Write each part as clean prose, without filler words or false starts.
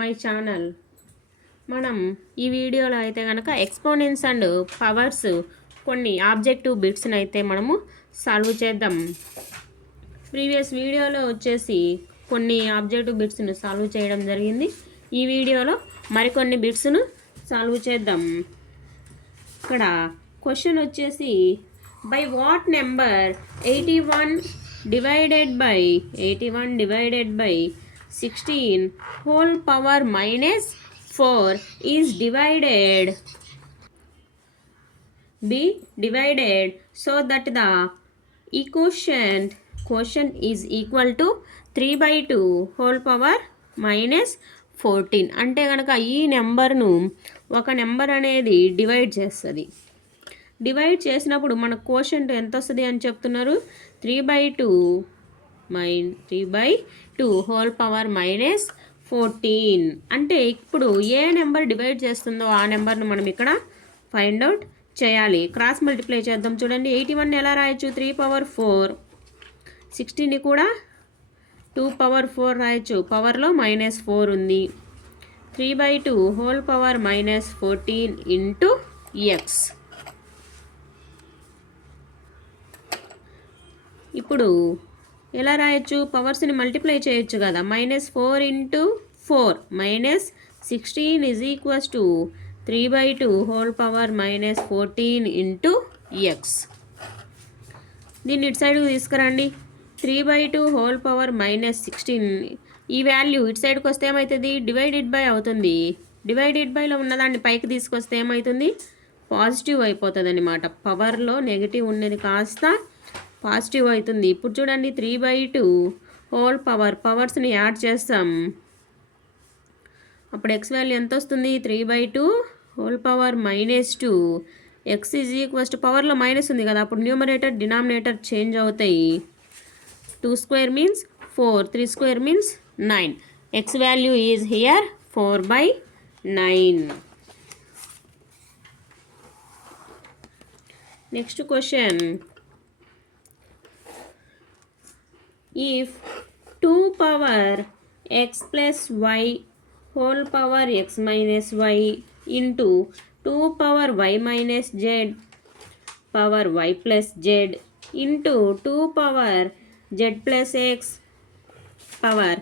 My channel. మనం ఈ వీడియోలో అయితే కనుక ఎక్స్పోనెంట్స్ అండ్ పవర్స్ కొన్ని ఆబ్జెక్టివ్ బిట్స్ని అయితే మనము సాల్వ్ చేద్దాం. ప్రీవియస్ వీడియోలో వచ్చేసి కొన్ని ఆబ్జెక్టివ్ బిట్స్ను సాల్వ్ చేయడం జరిగింది. ఈ వీడియోలో మరికొన్ని బిట్స్ను సాల్వ్ చేద్దాం. ఇక్కడ క్వశ్చన్ వచ్చేసి by what number 81 divided by 16 whole power minus 4 is divided so that the quotient is equal to 3/2 whole power minus 14. అంటే కనుక ఈ నెంబర్ను ఒక నెంబర్ అనేది డివైడ్ చేస్తుంది. డివైడ్ చేసినప్పుడు మన కోషంట్ ఎంత వస్తుంది అని చెప్తున్నారు, 3/2 హోల్ పవర్ మైనస్ 14. అంటే ఇప్పుడు ఏ నెంబర్ డివైడ్ చేస్తుందో ఆ నెంబర్ను మనం ఇక్కడ ఫైండ్ అవుట్ చేయాలి. క్రాస్ మల్టిప్లై చేద్దాం. చూడండి, 81 ఎలా రాయొచ్చు, 3/4, 16ని కూడా 2/4 రాయొచ్చు. పవర్లో -4 ఉంది. 3/2 whole power minus 14 into X. ఇప్పుడు ఎలా రాయొచ్చు, పవర్స్ని మల్టిప్లై చేయొచ్చు కదా. -4 into 4 -16 is equals to 3/2 whole power minus 14 into X. దీన్ని ఇటు సైడ్కి తీసుకురండి. 3/2 హోల్ పవర్ మైనస్ 16, ఈ వాల్యూ ఇటు సైడ్కి వస్తే ఏమవుతుంది, డివైడెడ్ బై అవుతుంది. డివైడెడ్ బైలో ఉన్నదాన్ని పైకి తీసుకొస్తే ఏమవుతుంది, పాజిటివ్ అయిపోతుంది అన్నమాట. పవర్లో నెగిటివ్ ఉన్నది కాస్త పాజిటివ్ అవుతుంది. ఇప్పుడు చూడండి, 3/2 హోల్ పవర్స్ని యాడ్ చేస్తాం. అప్పుడు ఎక్స్ వాల్యూ ఎంత వస్తుంది, 3/2 whole power -2. X is equals to, పవర్లో మైనస్ ఉంది కదా, అప్పుడు న్యూమరేటర్ డినామినేటర్ చేంజ్ అవుతాయి. 2 square means 4, 3 square means 9. X value is here 4/9. Next question. If 2 power x plus y whole power x minus y into 2 power y minus z power y plus z into 2 power z plus x power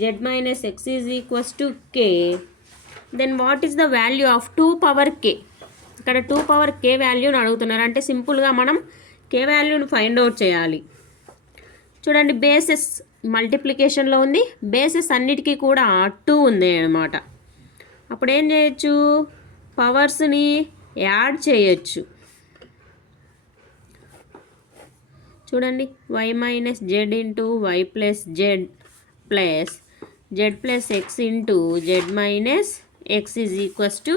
z minus x is equals to k, then what is the value of 2 power k? ఇక్కడ 2 power k వాల్యూని అడుగుతున్నారు. అంటే సింపుల్గా మనం k వాల్యూని find out చేయాలి. చూడండి, bases మల్టిప్లికేషన్లో ఉంది, బేసెస్ అన్నిటికీ కూడా 2 ఉంది అన్నమాట. అప్పుడు ఏం చేయొచ్చు, పవర్స్ని యాడ్ చేయొచ్చు. చూడండి, y minus Z into Y plus Z plus Z plus X into Z minus X is equals to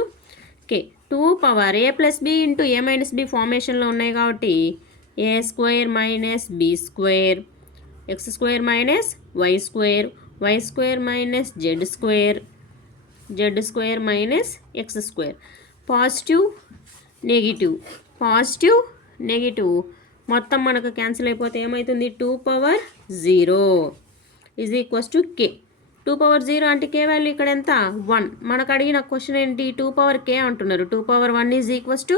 K. 2 power A plus B into A minus B ఫార్మేషన్లో ఉన్నాయి కాబట్టి A square minus B square, X square minus Y square, Y square minus Z square, Z square minus X square. Positive negative మొత్తం మనకు cancel అయిపోతే ఏమవుతుంది, 2 power 0 is equals to K. 2 power 0 అంటే కే value ఇక్కడ ఎంత, 1. మనకు అడిగిన క్వశ్చన్ ఏంటి, 2 పవర్ కే అంటున్నారు. 2 power 1 is equals to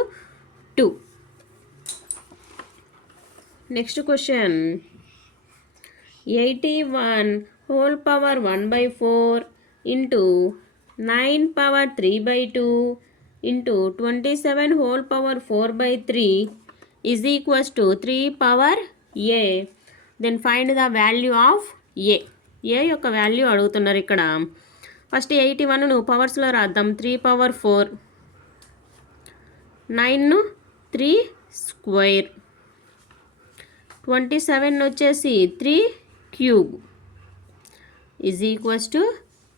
2. Next question, 81 whole power 1/4 into 9 power 3/2 into 27 whole power 4/3 is equals to 3 power a. Then find the value of A. A యొక్క వాల్యూ అడుగుతున్నారు ఇక్కడ. ఫస్ట్ 81 నువ్వు పవర్స్లో రాద్దాం. 3/4, 9 3 స్క్వేర్, 27 వచ్చేసి 3 cube is equals to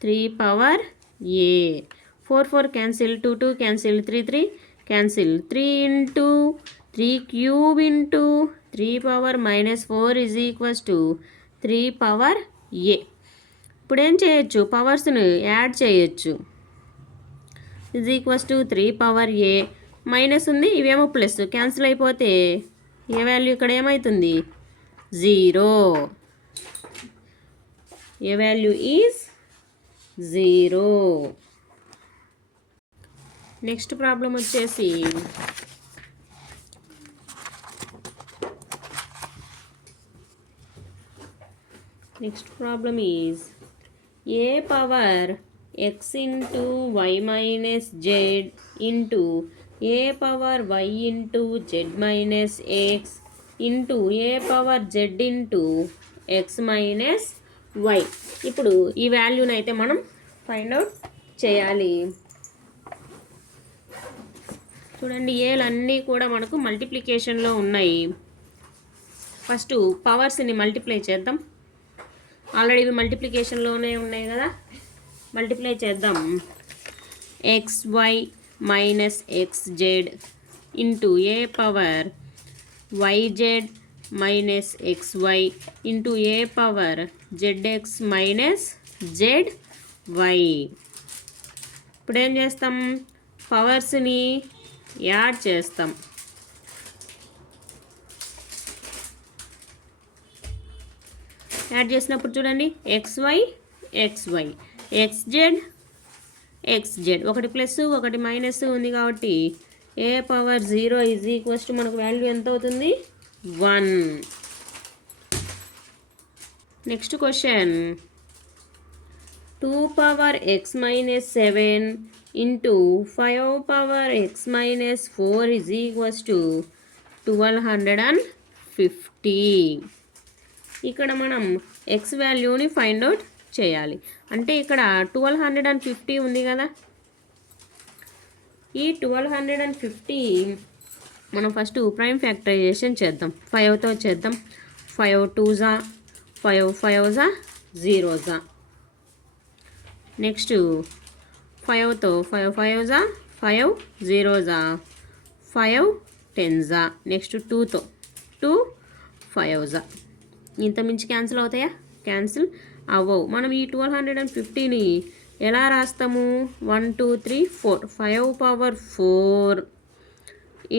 3 power a. 4 cancel, 2 cancel, 3 cancel, 3 into 3 cube into 3 power -4 is equals to 3 power A. ఇప్పుడు ఏం చేయొచ్చు, పవర్స్ని యాడ్ చేయొచ్చు. Is equals to 3 power A. Minus ఉంది, ఇవేమో ప్లస్, క్యాన్సిల్ అయిపోతే ఏ వాల్యూ ఇక్కడ ఏమవుతుంది, 0. A value is 0. Next problem వచ్చేసి next problem is a power x into y minus z into a power y into z minus x into a power z into x minus y. ఇప్పుడు ఈ వాల్యూని అయితే మనం find out చేయాలి. చూడండి, ఏలన్నీ కూడా మనకు మల్టిప్లికేషన్లో ఉన్నాయి. ఫస్ట్ పవర్స్ని మల్టిప్లై చేద్దాం. ఆల్రెడీ ఇవి మల్టిప్లికేషన్లోనే ఉన్నాయి కదా, మల్టిప్లై చేద్దాం. xy minus xz into A power yz minus xy into A power zx minus zy. ఇప్పుడు ఏం చేస్తాం, పవర్స్ని యాడ్ చేస్తాం. యాడ్ చేసినప్పుడు చూడండి, xy xy xz xz, ఒకటి ప్లస్ ఒకటి మైనస్ ఉంది కాబట్టి ఏ పవర్ 0 ఈజ్ ఈక్వల్స్ టు మనకు వాల్యూ ఎంత అవుతుంది, 1. Next question, 2 power x minus 7 into 5 power x minus 4 is equals to 1250. ఇక్కడ మనం x వాల్యూని ఫైండ్ అవుట్ చేయాలి. అంటే ఇక్కడ 1250 ఉంది కదా, ఈ 1250 మనం ఫస్ట్ ప్రైమ్ ఫ్యాక్టరైజేషన్ చేద్దాం. 5తో చేద్దాం. 5 2 5 5 0. నెక్స్ట్ 5తో 5 5 5 0 5 10. నెక్స్ట్ 2తో 2 5. ఇంత మించి క్యాన్సిల్ అవుతాయా? క్యాన్సిల్ అవ్వవు. మనం ఈ 1250ని ఎలా రాస్తాము, 1 2 3 4 5 power 4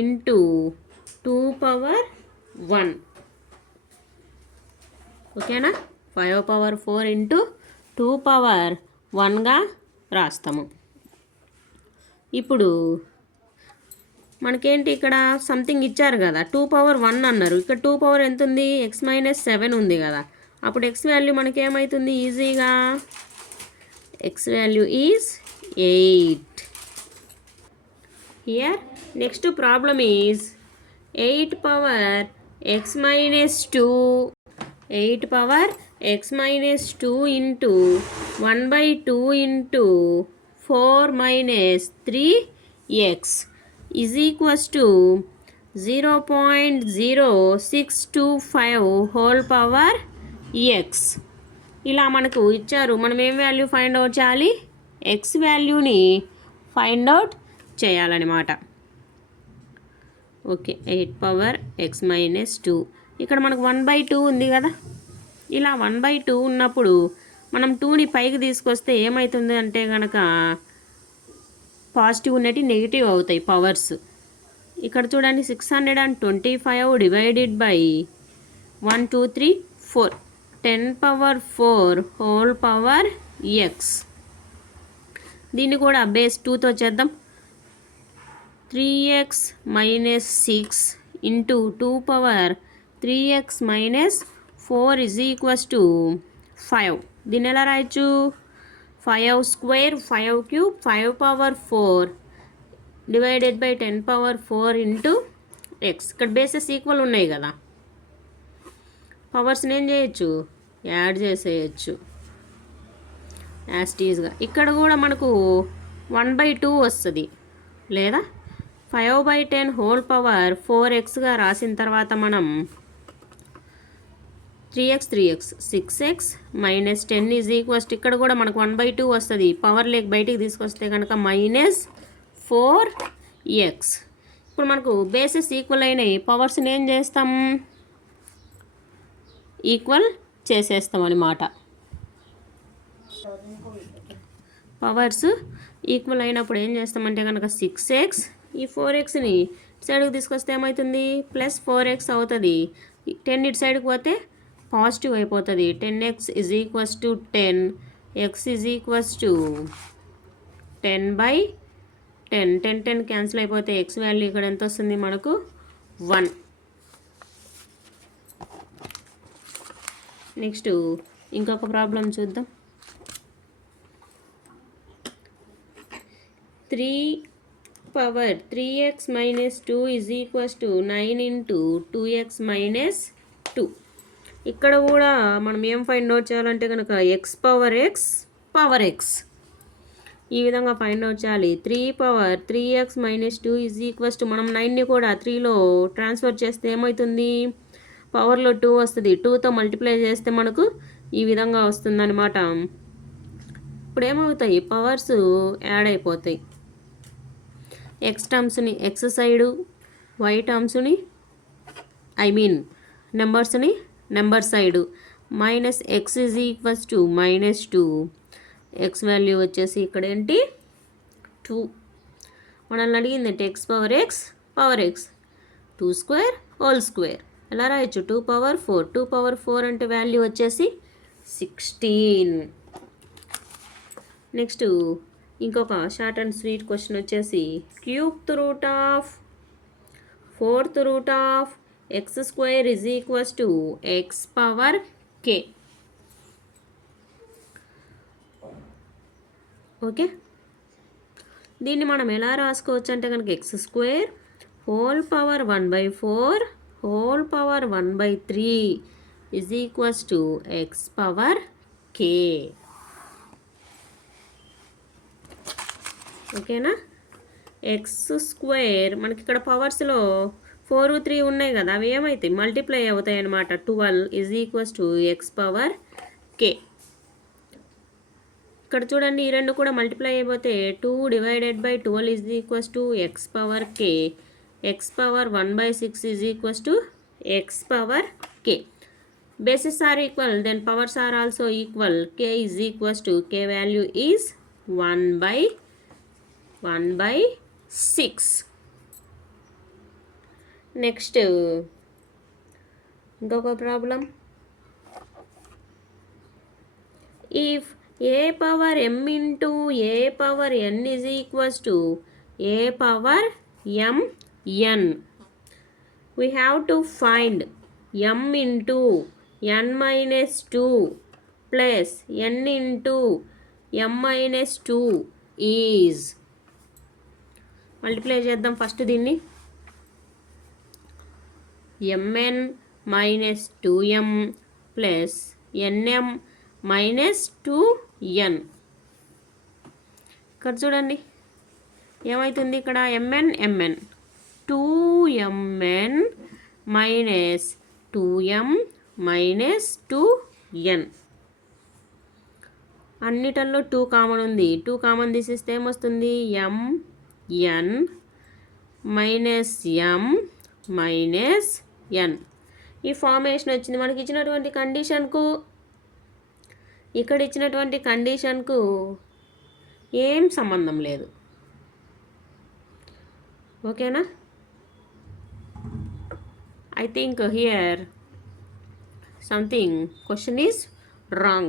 ఇంటూ 2 power 1. ఓకేనా? 5 power 4 ఇంటూ 2 power 1గా రాస్తాము. ఇప్పుడు మనకేంటి, ఇక్కడ సంథింగ్ ఇచ్చారు కదా, 2 power 1 అన్నారు. ఇక్కడ 2 power ఎంత ఉంది, x మైనస్ 7 ఉంది కదా. అప్పుడు x వాల్యూ మనకేమవుతుంది ఈజీగా, x value is 8. Here next problem is 8 power x minus 2 8 power x minus 2 into 1/2 into 4 minus 3x is equals to 0.0625 whole power x. ఇలా మనకు ఇచ్చారు. మనం ఏం వాల్యూ ఫైండ్ అవుట్ చేయాలి, x వాల్యూని ఫైండ్ అవుట్ చేయాలన్నమాట. Okay, 8 power x minus 2. ఇక్కడ మనకు 1/2 ఉంది కదా. ఇలా 1/2 ఉన్నప్పుడు మనం 2ని పైకి తీసుకొస్తే ఏమవుతుంది అంటే కనుక పాజిటివ్ ఉన్నట్టు నెగిటివ్ అవుతాయి పవర్స్. ఇక్కడ చూడండి, 625 divided by 1 2 3 4 10 power 4 whole power X. దీన్ని కూడా బేస్ 2తో చేద్దాం. 3x minus 6 into 2 power 3x minus 4 is equals to 5. దీన్ని ఎలా రాయొచ్చు, 5 square 5 cube 5 power 4 divided by 10 power 4 into X. ఇక్కడ బేసెస్ ఈక్వల్ ఉన్నాయి కదా, పవర్స్ని ఏం చేయొచ్చు, యాడ్ చేసేయచ్చు యాస్టీస్గా. ఇక్కడ కూడా మనకు 1/2 వస్తుంది, లేదా 5/10 హోల్ పవర్ 4xగా రాసిన తర్వాత మనం 3x 6x minus 10 is equals, ఇక్కడ కూడా మనకు 1/2 వస్తుంది. పవర్ లేక బయటికి తీసుకొస్తే కనుక -4x. ఇప్పుడు మనకు బేసెస్ ఈక్వల్ అయినాయి, పవర్స్ని ఏం చేస్తాం, ఈక్వల్ చేసేస్తాం అన్నమాట. పవర్స్ ఈక్వల్ అయినప్పుడు ఏం చేస్తామంటే కనుక 6x, ఈ 4xని సైడ్కి తీసుకొస్తే ఏమవుతుంది, +4x అవుతుంది. 10 ఇటు సైడ్కి పోతే పాజిటివ్ అయిపోతుంది. 10x is equals to 10 x is equals to 10/10. 10 cancel అయిపోతే x వాల్యూ ఇక్కడ ఎంత వస్తుంది మనకు 1. నెక్స్ట్ ఇంకొక ప్రాబ్లం చూద్దాం. 3x minus 2 is equals to 9 into 2x minus 2. ఇక్కడ కూడా మనం ఏం ఫైండ్ అవుట్ చేయాలంటే కనుక x పవర్ x ఈ విధంగా ఫైండ్ అవుట్ చేయాలి. 3x minus 2 is equals to మనం 9ని కూడా 3లో ట్రాన్స్ఫర్ చేస్తే ఏమవుతుంది, పవర్లో 2 వస్తుంది. 2తో మల్టిప్లై చేస్తే మనకు ఈ విధంగా వస్తుంది అనమాట. ఇప్పుడు ఏమవుతాయి, పవర్స్ యాడ్ అయిపోతాయి. ఎక్స్ టర్మ్స్ని ఎక్స్ సైడు, వై టర్మ్స్ని నెంబర్స్ని number side. Minus X is equals to -2. X value వచ్చేసి ఇక్కడ ఏంటి 2. మనల్ని అడిగిందంటే x power x 2² whole square ఎలా రాయొచ్చు, 2 పవర్ 4 అంటే వాల్యూ వచ్చేసి 16. నెక్స్ట్ ఇంకొక షార్ట్ అండ్ స్వీట్ క్వశ్చన్ వచ్చేసి cube root of 4th root of x² is equals to x power k. Okay, దీన్ని మనం ఎలా రాసుకోవచ్చు అంటే కనుక x² whole power 1/4 whole power 1/3 is equals to x power k. ఓకేనా, x² మనకి ఇక్కడ పవర్స్లో 4, 3 ఉన్నాయి కదా, అవి ఏమవుతాయి మల్టిప్లై అవుతాయి అన్నమాట. 12 is equals to x power k. ఇక్కడ చూడండి, ఈ రెండు కూడా మల్టిప్లై అయిపోతే 2 / 12 is equals to x power k. x power 1/6 is equals to x power k. Bases are equal, then powers are also equal. k is equals to k value is 1/6. Next ఇంకొక problem. If a power m into a power n is equals to a power m n, we have to find m into n minus 2 plus n into m minus 2 is, multiply చేద్దాం first దీన్ని. mn minus 2m plus nm minus 2n. ఇక్కడ చూడండి ఏమవుతుంది, ఇక్కడ mn 2mn minus 2m minus 2n. అన్నిటల్లో 2 common ఉంది. 2 common తీసేస్తే ఏమొస్తుంది, mn minus m minus n. ఈ ఫార్మేషన్ వచ్చింది. మనకి ఇచ్చినటువంటి కండిషన్కు ఇక్కడ ఇచ్చినటువంటి కండిషన్కు ఏం సంబంధం లేదు. ఓకేనా, I think here something question is wrong.